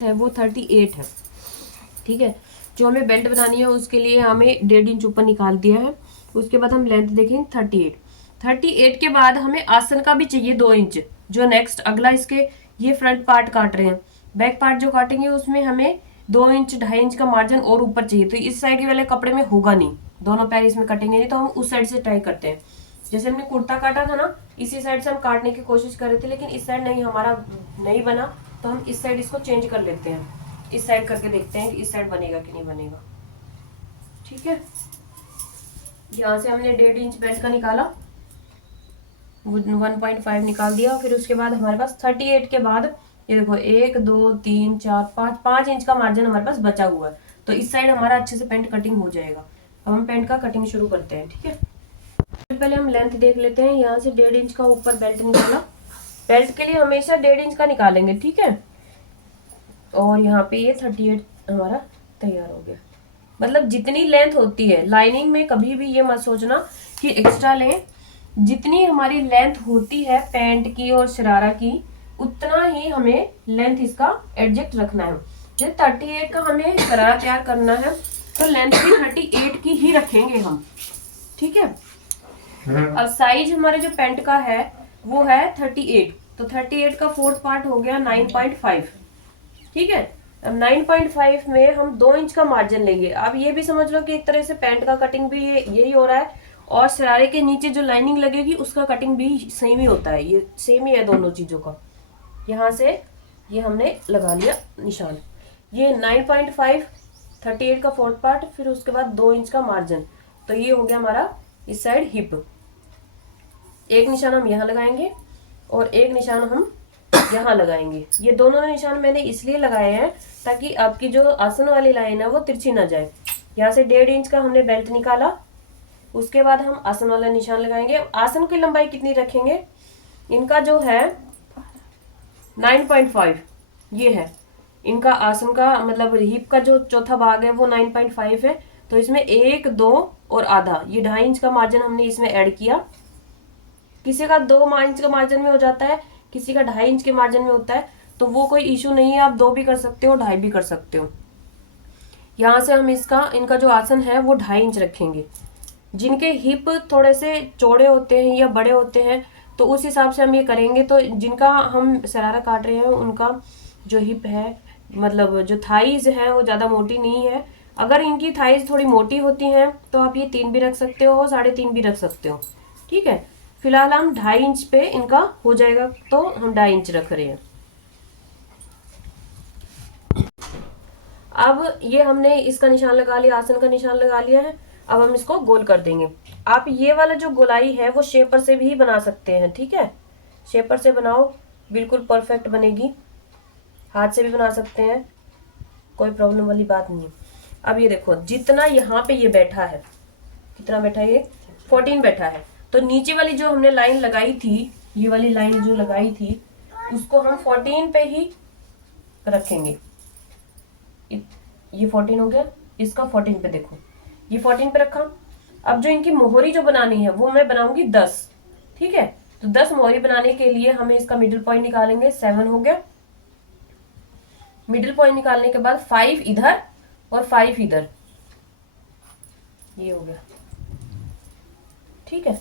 है वो 38 है। ठीक है, जो हमें बेल्ट बनानी है उसके लिए हमें 1.5 इंच ऊपर निकाल दिया है। उसके बाद हम लेंथ देखेंगे 38 के बाद हमें आसन का भी चाहिए 2 इंच। जो नेक्स्ट अगला इसके ये फ्रंट पार्ट काट रहे हैं, बैक पार्ट जो काटेंगे उसमें हमें 2 इंच 2.5 इंच का मार्जिन और ऊपर चाहिए। तो इस साइड वाले कपड़े में होगा नहीं, दोनों पैर इसमें कटेंगे नहीं, तो हम उस साइड से ट्राई करते हैं। जैसे हमने कुर्ता काटा था ना, इसी साइड से हम काटने की कोशिश कर रहे थे, लेकिन इस साइड नहीं हमारा नहीं बना, तो हम इस साइड इसको चेंज कर लेते हैं। इस साइड करके देखते हैं कि इस साइड बनेगा कि नहीं बनेगा। ठीक है, यहाँ से हमने 1.5 इंच बेल्ट का निकाला, 1.5 निकाल दिया। फिर उसके बाद हमारे पास 38 के बाद ये देखो 1 2 3 4 5 इंच का मार्जिन हमारे पास बचा हुआ है। तो इस साइड हमारा अच्छे से पेंट कटिंग हो जाएगा। अब हम पेंट का कटिंग शुरू करते हैं। ठीक है, पहले हम लेंथ देख लेते हैं। यहाँ से 1.5 इंच का ऊपर बेल्ट निकाला। बेल्ट के लिए हमेशा 1.5 इंच का निकालेंगे। ठीक है, और यहाँ पे ये 38 हमारा तैयार हो गया। मतलब जितनी लेंथ होती है लाइनिंग में, कभी भी ये मत सोचना कि एक्स्ट्रा लें। जितनी हमारी लेंथ होती है पैंट की और शरारा की, उतना ही हमें लेंथ इसका एडजस्ट रखना है। जैसे 38 का हमें शरारा तैयार करना है, तो लेंथ भी 38 की ही रखेंगे हम। ठीक है, अब साइज हमारे जो पैंट का है वो है 38, तो 38 का फोर्थ पार्ट हो गया 9.5। ठीक है, अब 9.5 में हम 2 इंच का मार्जिन लेंगे। अब ये भी समझ लो कि एक तरह से पैंट का कटिंग भी यही हो रहा है, और शरारे के नीचे जो लाइनिंग लगेगी उसका कटिंग भी सेम ही होता है। ये सेम ही है दोनों चीजों का। यहाँ से ये हमने लगा लिया निशान। ये 9.5, 38 का फोर्थ पार्ट, फिर उसके बाद 2 इंच का मार्जिन। तो ये हो गया हमारा इस साइड हिप। एक निशान हम यहाँ लगाएंगे और एक निशान हम यहाँ लगाएंगे। ये दोनों निशान मैंने इसलिए लगाए हैं ताकि आपकी जो आसन वाली लाइन है वो तिरछी ना जाए। यहाँ से 1.5 इंच का हमने बेल्ट निकाला। उसके बाद हम आसन वाला निशान लगाएंगे। आसन की लंबाई कितनी रखेंगे, इनका जो है 9.5 ये है इनका आसन का, मतलब हिप का जो चौथा भाग है वो 9.5 है। तो इसमें 1 2 और आधा, ये 2.5 इंच का मार्जिन हमने इसमें ऐड किया। किसी का 2 इंच का मार्जिन में हो जाता है, किसी का 2.5 इंच के मार्जिन में होता है, तो वो कोई इशू नहीं है। आप 2 भी कर सकते हो, 2.5 भी कर सकते हो। यहाँ से हम इनका जो आसन है वो 2.5 इंच रखेंगे। जिनके हिप थोड़े से चौड़े होते हैं या बड़े होते हैं, तो उस हिसाब से हम ये करेंगे। तो जिनका हम शरारा काट रहे हैं उनका जो हिप है, मतलब जो थाइज है वो ज्यादा मोटी नहीं है। अगर इनकी थाइज थोड़ी मोटी होती हैं तो आप ये 3 भी रख सकते हो, 3.5 भी रख सकते हो। ठीक है, फिलहाल हम 2.5 इंच पे इनका हो जाएगा, तो हम 2.5 इंच रख रहे हैं। अब ये हमने इसका निशान लगा लिया, आसन का निशान लगा लिया है। अब हम इसको गोल कर देंगे। आप ये वाला जो गोलाई है वो शेपर से भी बना सकते हैं। ठीक है, शेपर से बनाओ, बिल्कुल परफेक्ट बनेगी। हाथ से भी बना सकते हैं, कोई प्रॉब्लम वाली बात नहीं है। अब ये देखो, जितना यहाँ पे ये बैठा है, कितना बैठा है, ये 14 बैठा है। तो नीचे वाली जो हमने लाइन लगाई थी, ये वाली लाइन जो लगाई थी, उसको हम 14 पे ही रखेंगे। ये 14 हो गया, इसका 14 पे देखो, ये 14 पे रखा। अब जो इनकी मोहरी जो बनानी है वो मैं बनाऊंगी 10। ठीक है, तो 10 मोहरी बनाने के लिए हमें इसका मिडिल पॉइंट निकालेंगे। 7 हो गया। मिडिल पॉइंट निकालने के बाद 5 इधर और 5 इधर, ये हो गया। ठीक है,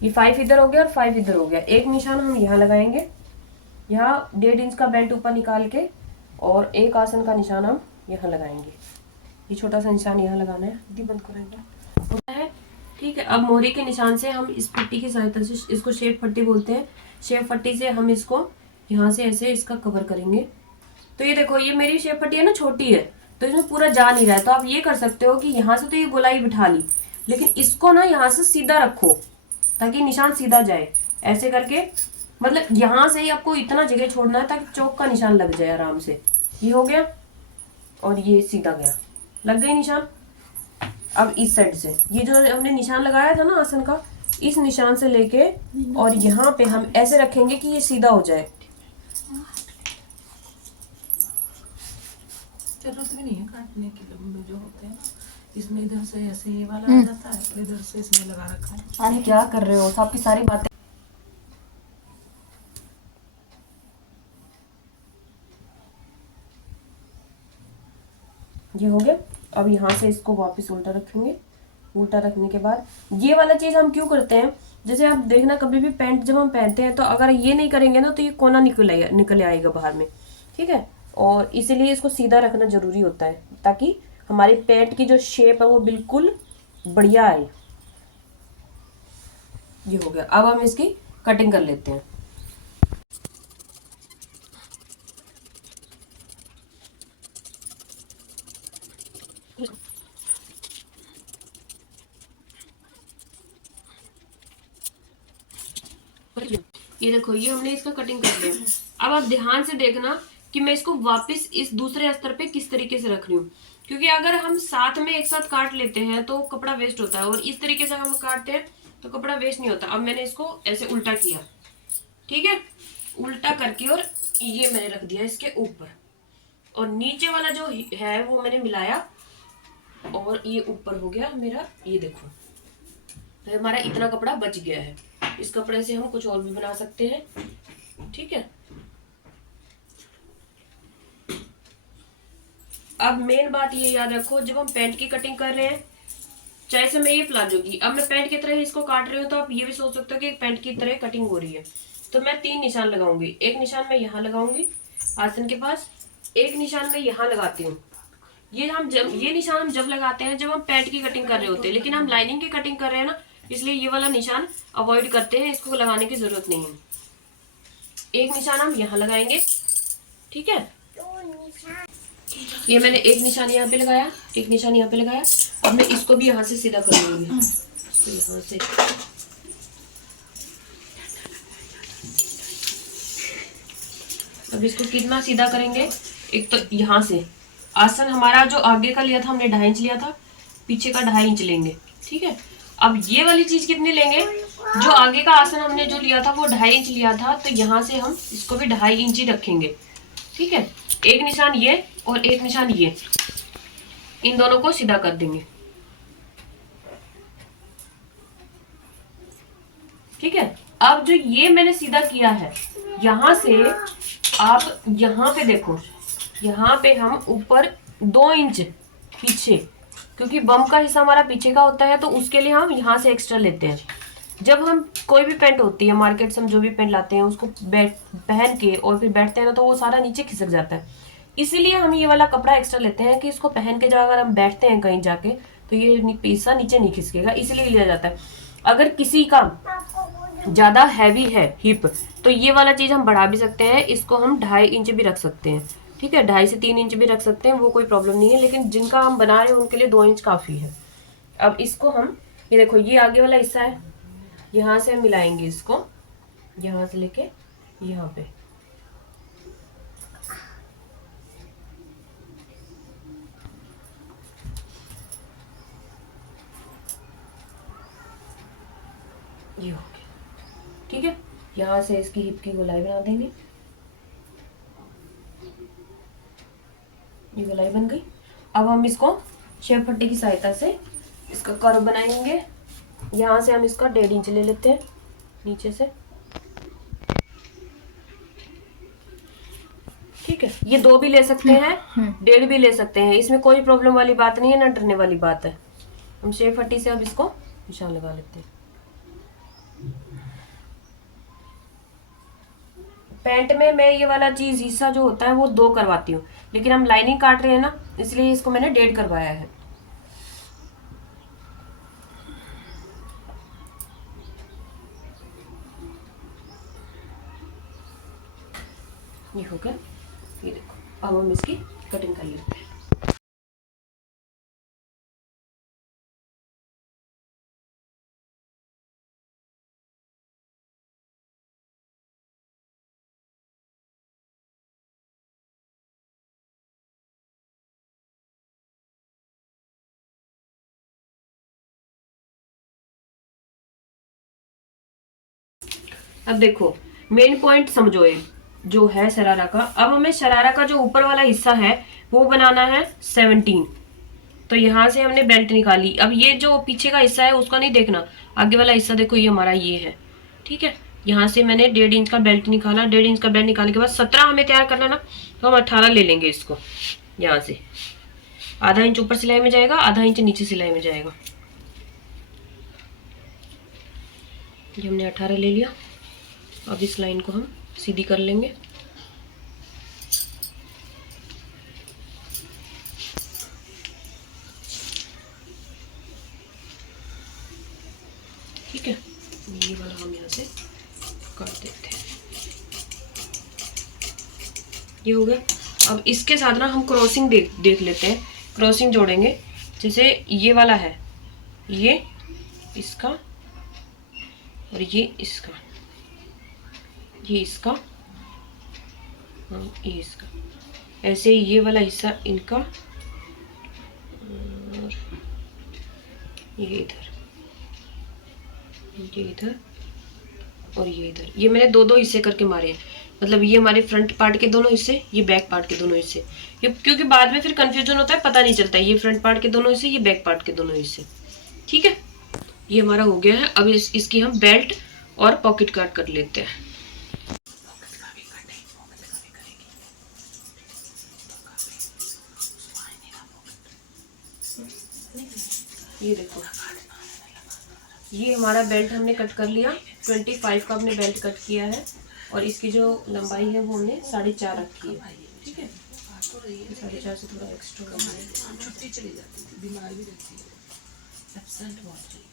ये 5 इधर हो गया और 5 इधर हो गया। एक निशान हम यहाँ लगाएंगे, यहाँ 1.5 इंच का बेल्ट ऊपर निकाल के, और एक आसन का निशान हम यहाँ लगाएंगे। ये छोटा सा निशान यहाँ लगाना है। दीदी बंद करेंगे होता है। ठीक है, अब मोहरी के निशान से हम इस पट्टी की सहायता से, इसको शेप पट्टी बोलते हैं, शेप पट्टी से हम इसको यहाँ से ऐसे इसका कवर करेंगे। तो ये देखो, ये मेरी शेप पट्टी है ना, छोटी है, तो इसमें पूरा जा नहीं रहा है। तो आप ये कर सकते हो कि यहाँ से तो ये गोलाई बिठा ली, लेकिन इसको ना यहाँ से सीधा रखो ताकि निशान सीधा जाए। ऐसे करके, मतलब यहाँ से ही आपको इतना जगह छोड़ना है ताकि चौक का निशान लग जाए आराम से। ये हो गया और ये सीधा गया, लग गई निशान। अब इस साइड से ये जो हमने निशान लगाया था ना आसन का, इस निशान से लेके और यहाँ पे हम ऐसे रखेंगे कि ये सीधा हो जाए। जरूरत भी नहीं है काटने के लिए, जो होते हैं इसमें इधर से ऐसे ये वाला आ जाता है, इधर से इसमें लगा रखा है। अरे क्या कर रहे हो, आपकी सारी बातें ये हो गया। अब यहाँ से इसको वापस उल्टा रखेंगे। उल्टा रखने के बाद ये वाला चीज हम क्यों करते हैं, जैसे आप देखना कभी भी पैंट जब हम पहनते हैं तो अगर ये नहीं करेंगे ना तो ये कोना निकल आएगा बाहर में, ठीक है। और इसीलिए इसको सीधा रखना जरूरी होता है ताकि हमारी पैंट की जो शेप है वो बिल्कुल बढ़िया आए। ये हो गया। अब हम इसकी कटिंग कर लेते हैं। ये देखो, ये हमने इसका कटिंग कर लिया। अब आप ध्यान से देखना कि मैं इसको वापस इस दूसरे अस्तर पे किस तरीके से रख रही हूँ, क्योंकि अगर हम साथ में एक साथ काट लेते हैं तो कपड़ा वेस्ट होता है, और इस तरीके से हम काटते हैं तो कपड़ा वेस्ट नहीं होता। अब मैंने इसको ऐसे उल्टा किया, ठीक है, उल्टा करके, और ये मैंने रख दिया इसके ऊपर, और नीचे वाला जो है वो मैंने मिलाया, और ये ऊपर हो गया मेरा। ये देखो, तो हमारा इतना कपड़ा बच गया है। इस कपड़े से हम कुछ और भी बना सकते हैं, ठीक है। अब मेन बात ये याद रखो, जब हम पैंट की कटिंग कर रहे हैं, चाहे से मैं ये प्लाजो की, अब मैं पैंट की तरह इसको काट रही हूँ, तो आप ये भी सोच सकते हो कि पैंट की तरह कटिंग हो रही है। तो मैं 3 निशान लगाऊंगी। एक निशान मैं यहाँ लगाऊंगी आसन के पास, एक निशान मैं यहाँ लगाती हूँ। ये निशान हम जब लगाते हैं जब हम पैंट की कटिंग कर रहे होते हैं, लेकिन हम लाइनिंग की कटिंग कर रहे हैं ना, इसलिए ये वाला निशान अवॉइड करते हैं, इसको लगाने की जरूरत नहीं है। एक निशान हम यहाँ लगाएंगे, ठीक है। ये मैंने एक निशान यहाँ पे लगाया, एक निशान यहाँ पे लगाया। अब मैं इसको भी यहाँ से सीधा कर लूंगी, तो यहाँ से अब इसको कितना सीधा करेंगे, एक तो यहाँ से आसन हमारा जो आगे का लिया था हमने 2.5 इंच लिया था, पीछे का 2.5 इंच लेंगे, ठीक है। अब ये वाली चीज कितनी लेंगे, जो आगे का आसन हमने जो लिया था वो 2.5 इंच लिया था, तो यहाँ से हम इसको भी 2.5 इंच ही रखेंगे, ठीक है। एक निशान ये और एक निशान ये, इन दोनों को सीधा कर देंगे, ठीक है। अब जो ये मैंने सीधा किया है, यहाँ से आप यहाँ पे देखो, यहाँ पे हम ऊपर 2 इंच पीछे, क्योंकि बम का हिस्सा हमारा पीछे का होता है, तो उसके लिए हम यहाँ से एक्स्ट्रा लेते हैं। जब हम कोई भी पैंट होती है मार्केट से, हम जो भी पैंट लाते हैं उसको पहन के और फिर बैठते हैं ना, तो वो सारा नीचे खिसक जाता है। इसीलिए हम ये वाला कपड़ा एक्स्ट्रा लेते हैं कि इसको पहन के जब अगर हम बैठते हैं कहीं जाके तो ये हिस्सा नीचे नहीं खिसकेगा, इसलिए लिया जाता है। अगर किसी का ज्यादा हैवी है हिप, तो ये वाला चीज हम बढ़ा भी सकते हैं, इसको हम 2.5 इंच भी रख सकते हैं, ठीक है। 2.5 से 3 इंच भी रख सकते हैं, वो कोई प्रॉब्लम नहीं है, लेकिन जिनका हम बना रहे हैं उनके लिए 2 इंच काफी है। अब इसको हम, ये देखो, ये आगे वाला हिस्सा है, यहाँ से हम मिलाएंगे इसको, यहाँ से लेके यहाँ पे, ये हो गया, ठीक है। यहाँ से इसकी हिप की गोलाई बना देंगे, ये गोलाई बन गई। अब हम इसको शेप पट्टी की सहायता से इसका कर्व बनाएंगे। यहाँ से हम इसका 1.5 इंच ले लेते हैं नीचे से, ठीक है। ये 2 भी ले सकते हैं, 1.5 भी ले सकते हैं, इसमें कोई प्रॉब्लम वाली बात नहीं है, ना डरने वाली बात है। हम शेप पट्टी से अब इसको निशान लगा लेते हैं। पैंट में मैं ये वाला चीज हिस्सा जो होता है वो 2 करवाती हूँ, लेकिन हम लाइनिंग काट रहे हैं ना, इसलिए इसको मैंने 1.5 करवाया है। ये हो गया, ये देखो। अब हम इसकी कटिंग कर लेते हैं। अब देखो, मेन पॉइंट समझो, ये जो है शरारा का। अब हमें शरारा का जो ऊपर वाला हिस्सा है वो बनाना है 17, तो यहाँ से हमने बेल्ट निकाली। अब ये जो पीछे का हिस्सा है उसका नहीं देखना, आगे वाला हिस्सा देखो, ये हमारा ये है, ठीक है। यहाँ से मैंने 1.5 इंच का बेल्ट निकाला। 1.5 इंच का बेल्ट निकालने के बाद 17 हमें तैयार करना ना, तो हम 18 ले लेंगे इसको यहाँ से। आधा इंच ऊपर सिलाई में जाएगा, आधा इंच नीचे सिलाई में जाएगा। ये हमने 18 ले लिया। अब इस लाइन को हम सीधी कर लेंगे। ठीक है, ये वाला हम यहाँ से काट देते हैं। ये हो गया। अब इसके साथ ना हम क्रॉसिंग देख लेते हैं। क्रॉसिंग जोड़ेंगे, जैसे ये वाला है, ये इसका और ये इसका, ये इसका और ये इसका। ऐसे ही ये वाला हिस्सा इनका और ये इधर, ये इधर और ये इधर। ये मैंने दो हिस्से करके मारे हैं, मतलब ये हमारे फ्रंट पार्ट के दोनों हिस्से, ये बैक पार्ट के दोनों हिस्से। ये क्योंकि बाद में फिर कंफ्यूजन होता है, पता नहीं चलता ये फ्रंट पार्ट के दोनों हिस्से, ये बैक पार्ट के दोनों हिस्से। ठीक है, ये हमारा हो गया है। अब इसकी हम बेल्ट और पॉकेट कट कर लेते हैं। ये देखो, ये हमारा बेल्ट हमने कट कर लिया। 25 का हमने बेल्ट कट किया है और इसकी जो लंबाई है वो हमने 4.5 रखी है। ठीक है, 4.5 से थोड़ा एक्स्ट्रा कम है। छुट्टी चली जाती थी, बीमार भी रहती है, एब्सेंट बहुत रही है।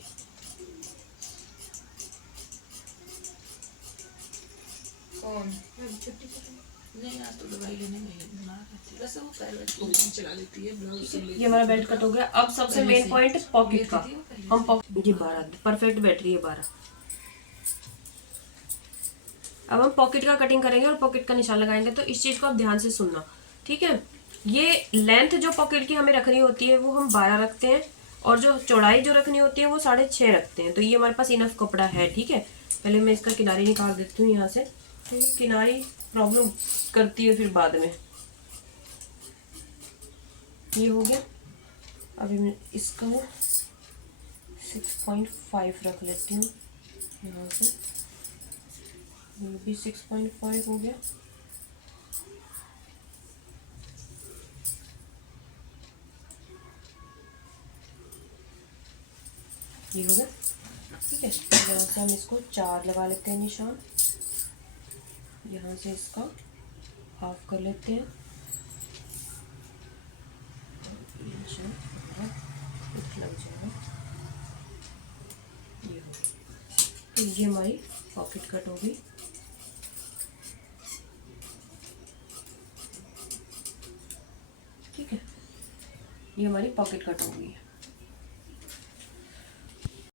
कौन नहीं, आज तो दवाई लेने गई है, बीमार रहती है। वैसे वो पहले चला लेती है, ब्लाउज सिल लेती है। ये हमारा बेल्ट कट हो गया। अब सबसे मेन पॉइंट पॉकेट का। हम पॉकेट, ये 12 परफेक्ट बैटरी है 12। अब हम पॉकेट का कटिंग करेंगे और पॉकेट का निशान लगाएंगे, तो इस चीज को आप ध्यान से सुनना। ठीक है, ये लेंथ जो पॉकेट की हमें रखनी होती है वो हम 12 रखते हैं और जो चौड़ाई जो रखनी होती है वो 6.5 रखते हैं। तो ये हमारे पास इनफ कपड़ा है। ठीक है, पहले मैं इसका किनारी निकाल देती हूँ यहाँ से, क्योंकि किनारी प्रॉब्लम करती है फिर बाद में। ये हो गया। अभी मैं इसका 6.5 रख लेती हूँ यहाँ से, ये भी 6.5 हो गया। ये हो गया। ठीक है, यहाँ से हम इसको 4 लगा लेते हैं निशान। यहाँ से इसका हाफ कर लेते हैं। निशान लग जाएगा। ये हो गया। तो ये हमारी पॉकेट कट होगी। ठीक है, ये हमारी पॉकेट कट हो गई है।